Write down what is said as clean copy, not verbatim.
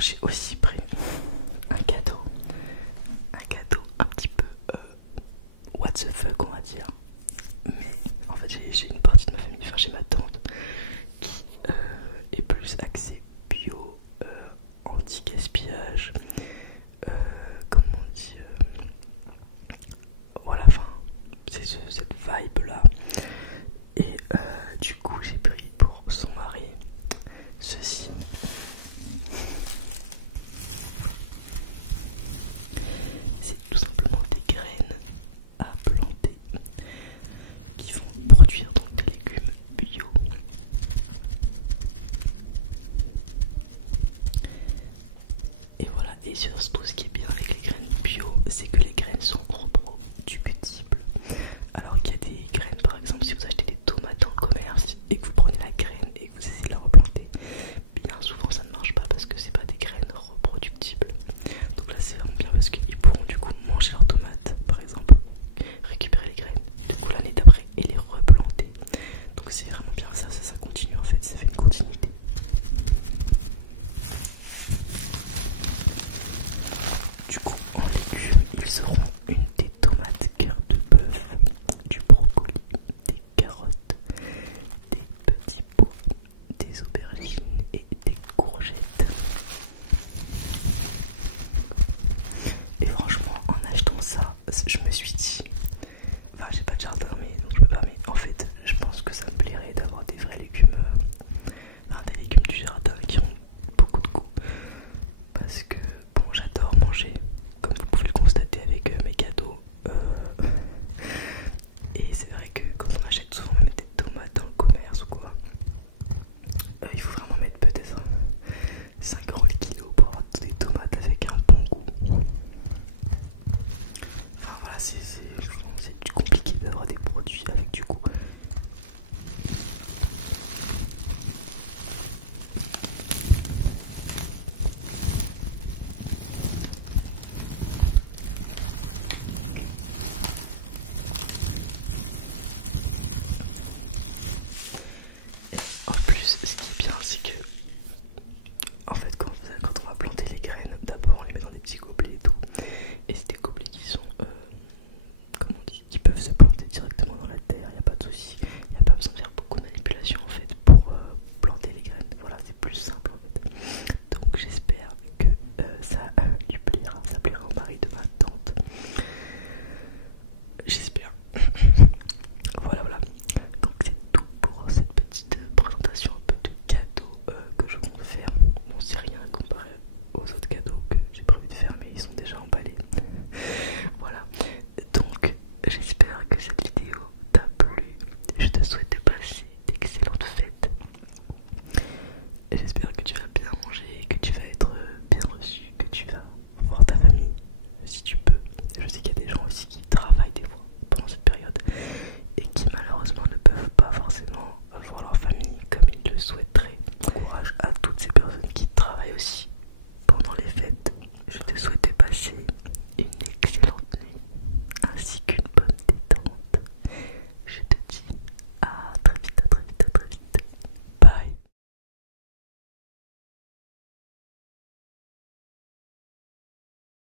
j'ai aussi pris un cadeau un petit peu what the fuck, on va dire. Mais en fait, j'ai une partie de ma famille, enfin j'ai ma tante qui est plus axée bio, anti-gaspillage, comme on dit, voilà, enfin, c'est cette vibe là. Et du coup, j'ai pris pour son mari ceci. C'est tout simplement des graines à planter qui vont produire donc des légumes bio. Et voilà, et surtout ce qui est bien avec les graines bio, c'est que les graines sont reproductibles. Alors qu'il y a des graines, par exemple, si vous achetez des tomates dans le commerce et que vous prenez la graine et que vous essayez de la replanter, bien souvent ça ne marche pas parce que c'est pas des graines reproductibles. Donc là c'est vraiment bien parce qu'ils pourront du coup manger leurs tomates, par exemple, récupérer les graines, du coup l'année d'après et les replanter. Donc c'est vraiment bien, ça continue en fait, ça fait une continuité. Du coup, en légumes, ils auront des tomates cœur de bœuf, du brocoli, des carottes, des petits pois, des aubergines et des courgettes. Et franchement, en achetant ça, je me suis dit, enfin j'ai pas de jardin mais donc je peux pas, mais en fait je pense que ça me plairait d'avoir des vrais légumes, enfin, des légumes du jardin qui ont beaucoup de goût. Parce que bon, j'adore manger, comme vous pouvez le constater avec mes cadeaux. Et c'est vrai que quand on achète souvent même des tomates dans le commerce ou quoi, il faut vraiment mettre peut-être 5 € le kilo pour avoir des tomates avec un bon goût. Enfin voilà, c'est compliqué d'avoir des produits avec du goût. En plus, ce qui est bien, c'est que en fait, quand on va planter les graines, d'abord on les met dans des petits gobelets et tout. Et c'est des gobelets qui sont, comme on dit, qui peuvent se planter directement dans la terre, il n'y a pas de souci. Il n'y a pas besoin de faire beaucoup de manipulation en fait pour planter les graines. Voilà, c'est plus simple en fait. Donc j'espère que ça lui plaira, ça plaira au mari de ma tante. J'espère